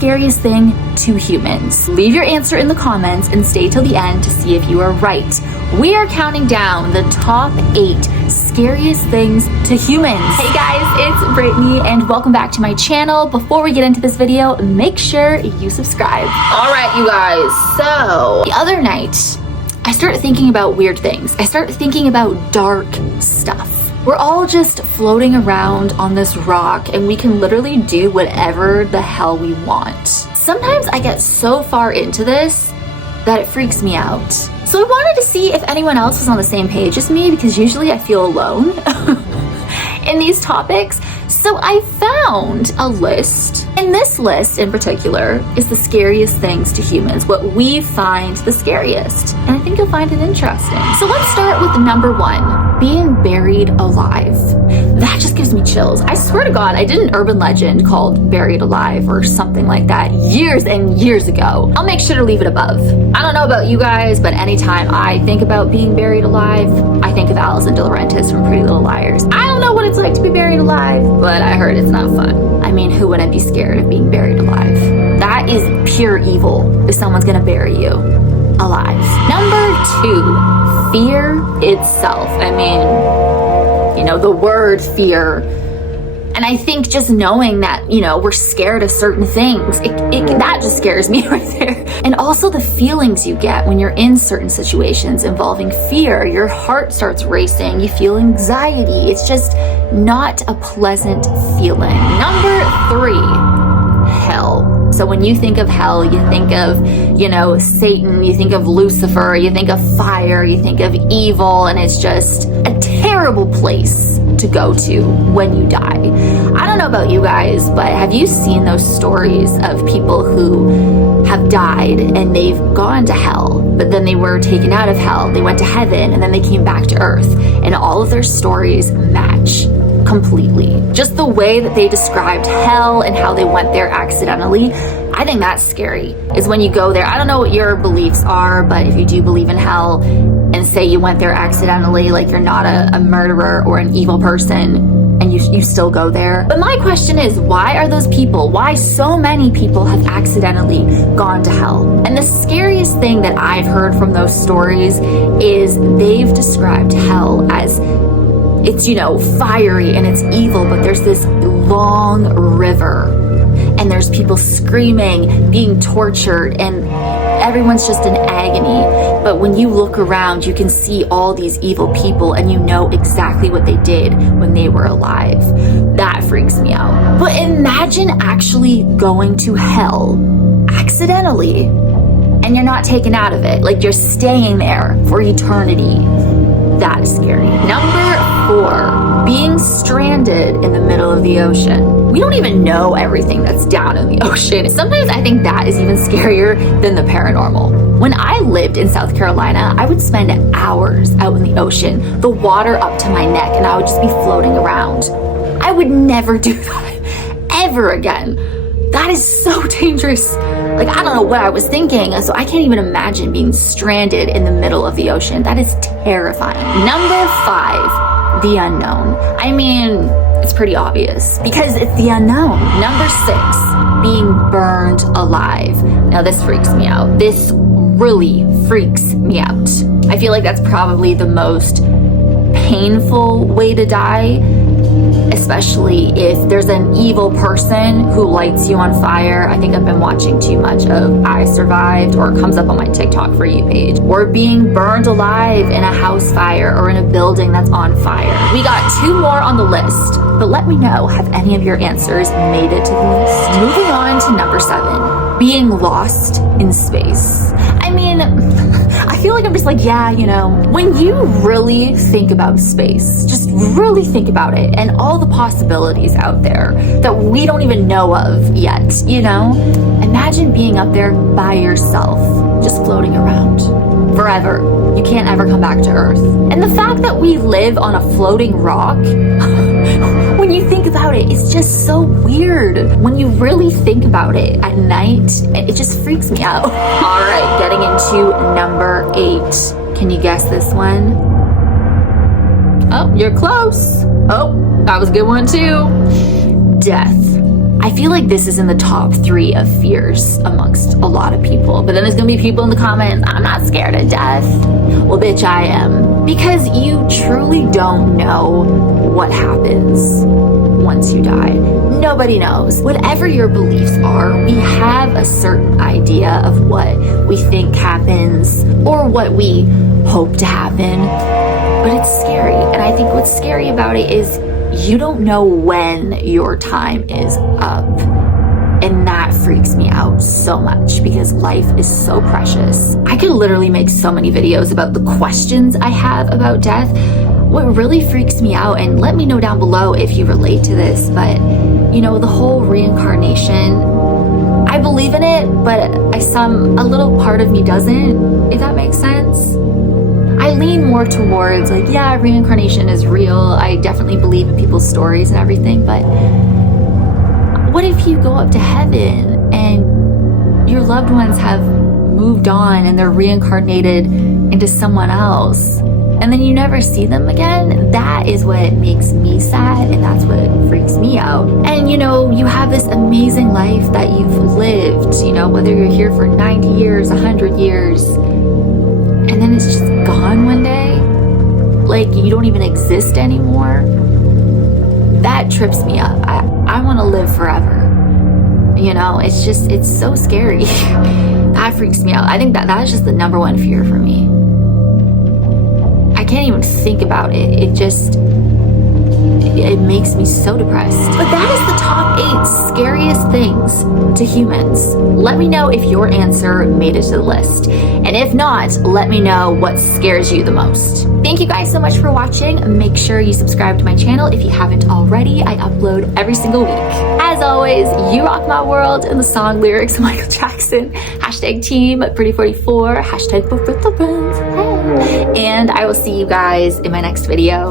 scariest thing to humans? Leave your answer in the comments and stay till the end to see if you are right. We are counting down the top 8 scariest things to humans. Hey guys, it's Brittany and welcome back to my channel. Before we get into this video, make sure you subscribe. All right, you guys, so the other night, I started thinking about weird things. I started thinking about dark stuff. We're all just floating around on this rock and we can literally do whatever the hell we want. Sometimes I get so far into this that it freaks me out. So I wanted to see if anyone else was on the same page as me, because usually I feel alone in these topics. So I found a list, and this list in particular is the scariest things to humans, what we find the scariest. And I think you'll find it interesting. So let's start with number 1, being buried alive. That just gives me chills. I swear to God, I did an urban legend called Buried Alive or something like that years and years ago. I'll make sure to leave it above. I don't know about you guys, but anytime I think about being buried alive, I think of Alison DeLaurentis from Pretty Little Liars. I don't know what it's like to be buried alive, but I heard it's not fun. I mean, who wouldn't be scared of being buried alive? That is pure evil if someone's gonna bury you alive. Number 2, fear itself. I mean, you know, the word fear. And I think just knowing that, you know, we're scared of certain things, that just scares me right there. And also the feelings you get when you're in certain situations involving fear. Your heart starts racing, you feel anxiety. It's just not a pleasant feeling. Number 3, hell. So when you think of hell, you think of, you know, Satan, you think of Lucifer, you think of fire, you think of evil, and it's just a terrible place to go to when you die. I don't know about you guys, but have you seen those stories of people who have died and they've gone to hell, but then they were taken out of hell, they went to heaven, and then they came back to earth, and all of their stories match completely. Just the way that they described hell and how they went there accidentally, I think that's scary, is when you go there. I don't know what your beliefs are, but if you do believe in hell and say you went there accidentally, like you're not a murderer or an evil person, and you still go there. But my question is, why are those people, why so many people have accidentally gone to hell? And the scariest thing that I've heard from those stories is they've described hell as, it's, you know, fiery and it's evil, but there's this long river and there's people screaming, being tortured, and everyone's just in agony. But when you look around, you can see all these evil people and you know exactly what they did when they were alive. That freaks me out. But imagine actually going to hell accidentally and you're not taken out of it. Like you're staying there for eternity. That is scary. Number 4, being stranded in the middle of the ocean. We don't even know everything that's down in the ocean. Sometimes I think that is even scarier than the paranormal. When I lived in South Carolina, I would spend hours out in the ocean, the water up to my neck, and I would just be floating around. I would never do that ever again. That is so dangerous. Like, I don't know what I was thinking, so I can't even imagine being stranded in the middle of the ocean. That is terrifying. Number 5, the unknown. I mean, it's pretty obvious because it's the unknown. Number 6, being burned alive. Now this freaks me out. This really freaks me out. I feel like that's probably the most painful way to die, especially if there's an evil person who lights you on fire. I think I've been watching too much of I Survived, or it comes up on my TikTok For You page. Or being burned alive in a house fire or in a building that's on fire. We got 2 more on the list, but let me know, have any of your answers made it to the list? Moving on to number 7, being lost in space. I mean, I feel like I'm just like, yeah, you know, when you really think about space, just really think about it and all the possibilities out there that we don't even know of yet, you know? Imagine being up there by yourself, just floating around forever. You can't ever come back to Earth. And the fact that we live on a floating rock, when you think about it, it's just so weird. When you really think about it at night, it just freaks me out. All right, getting into number 8. Can you guess this one? Oh, you're close. Oh, that was a good one too. Death. I feel like this is in the top 3 of fears amongst a lot of people. But then there's gonna be people in the comments, I'm not scared of death. Well, bitch, I am. Because you truly don't know what happens once you die. Nobody knows. Whatever your beliefs are, we have a certain idea of what we think happens or what we hope to happen. But it's scary. And I think what's scary about it is you don't know when your time is up. And that freaks me out so much because life is so precious. I could literally make so many videos about the questions I have about death. What really freaks me out, and let me know down below if you relate to this, but you know, the whole reincarnation, I believe in it, but a little part of me doesn't, if that makes sense. I lean more towards like, yeah, reincarnation is real. I definitely believe in people's stories and everything, but what if you go up to heaven and your loved ones have moved on and they're reincarnated into someone else and then you never see them again? That is what makes me sad, and that's what freaks me out. And you know, you have this amazing life that you've lived, you know, whether you're here for 90 years, 100 years, and then it's just gone one day, like you don't even exist anymore. That trips me up. I want to live forever. You know, it's so scary. That freaks me out. I think that is just the number 1 fear for me. I can't even think about it. It makes me so depressed. But that is the top 8 scariest things to humans. Let me know if your answer made it to the list. And if not, let me know what scares you the most. Thank you guys so much for watching. Make sure you subscribe to my channel if you haven't already. I upload every single week. As always, you rock my world, and the song lyrics of Michael Jackson. #team Pretty44. #BookWithTheBrins. And I will see you guys in my next video.